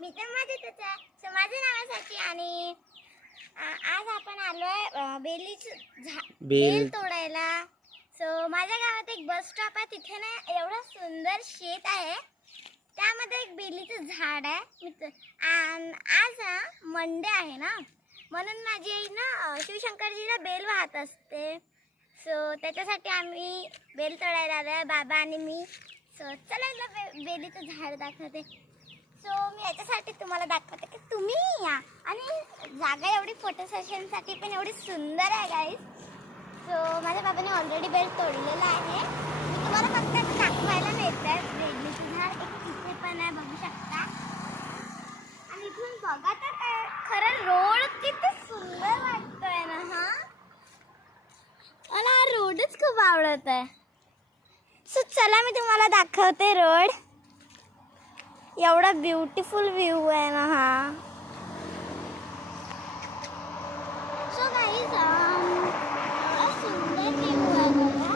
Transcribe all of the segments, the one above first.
मी तर मजेतच आहे. सो माझं नाव आहे साची आणि आज आपण आलोय बेल तोडायला. सो माझ्या गावात एक बस स्टॉप आहे, तिथे ना एवढं सुंदर शेत आहे, त्यामध्ये एक बेलीचं झाड आहे. आज मंडे आहे ना, म्हणून माझी आई ना शिवशंकरजीला बेल वाहत असते. सो त्याच्यासाठी आम्ही बेल तोडायला आलो आहे, बाबा आणि मी. सो चला बेलीचं झाड दाखवते. सो मी याच्यासाठी तुम्हाला दाखवते की तुम्ही या, आणि जागा एवढी फोटो सेशनसाठी पण एवढी सुंदर आहे गाईस. सो माझ्या बाबाने ऑलरेडी बेल तोडलेला आहे. मी तुम्हाला फक्त दाखवायला मिळतं. बेलीचं झाड एक तिथे पण आहे, बघू शकता. आणि इथून बघा तर खरं रोड किती सुंदर वाटतोय ना. मला हा रोडच खूप आवडत आहे. सो चला मी तुम्हाला दाखवते रोड. एवढा ब्युटिफुल व्ह्यू आहे ना हा. सो गाईज एवढा सुंदर व्ह्यू आहे बघा.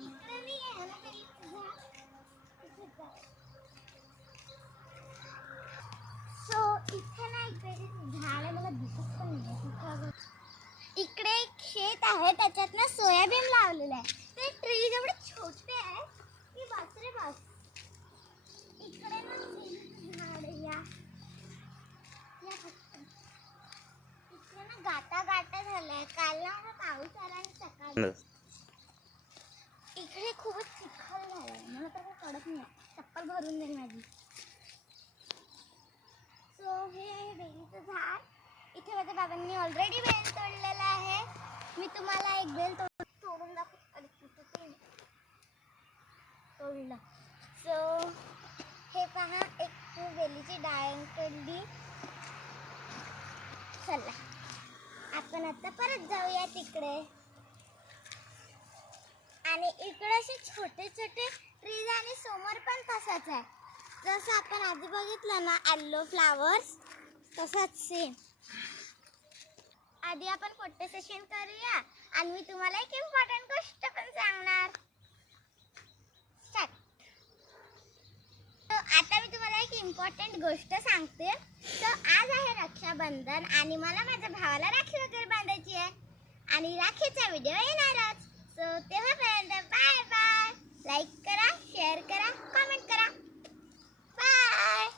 इकडे नाही आहे ना काही सो इथे ना एक झाड आहे, मला दिसत पण नाही. इकडे एक शेत आहे, त्याच्यात ना सोयाबीन लावलेलं आहे. ते ट्रीज एवढे छोटे आहे की बस रे बस. इकडे ना झाड इकडे ना गाटा झालाय. काल ना पाऊस आला आणि सकाळी इकडे खूपच चिखल झालाय. मला तर काही कळत नाही, चप्पल भरून जाईल माझी. सो हे आहे बेलीचं झाड. इथे माझ्या बाबांनी ऑलरेडी बेल तोडलेला आहे. मी तुम्हाला एक बेल तोडून दाखवते. तोडला. सो हे पहा, एक बेलीची डाळ तोडली. चला आपण आता परत जाऊया तिकडे. आणि इकडे असे छोटे छोटे ट्रीज आणि समोर पण तसाच आहे. जसं आपण आधी बघितलं ना येलो फ्लावर्स, तसाच सेम. आधी आपण फोटो सेशन करूया आणि मी तुम्हाला एक इम्पॉर्टंट गोष्ट पण सांगणार. आता मी तुम्हाला एक इम्पॉर्टंट गोष्ट सांगते. तर आज आहे रक्षाबंधन आणि मला माझ्या भावाला राखी वगैरे बांधायची आहे, आणि राखीचा व्हिडिओ येणारच. सो तेव्हापर्यंत बाय बाय. लाईक करा, शेअर करा, कमेंट करा. बाय.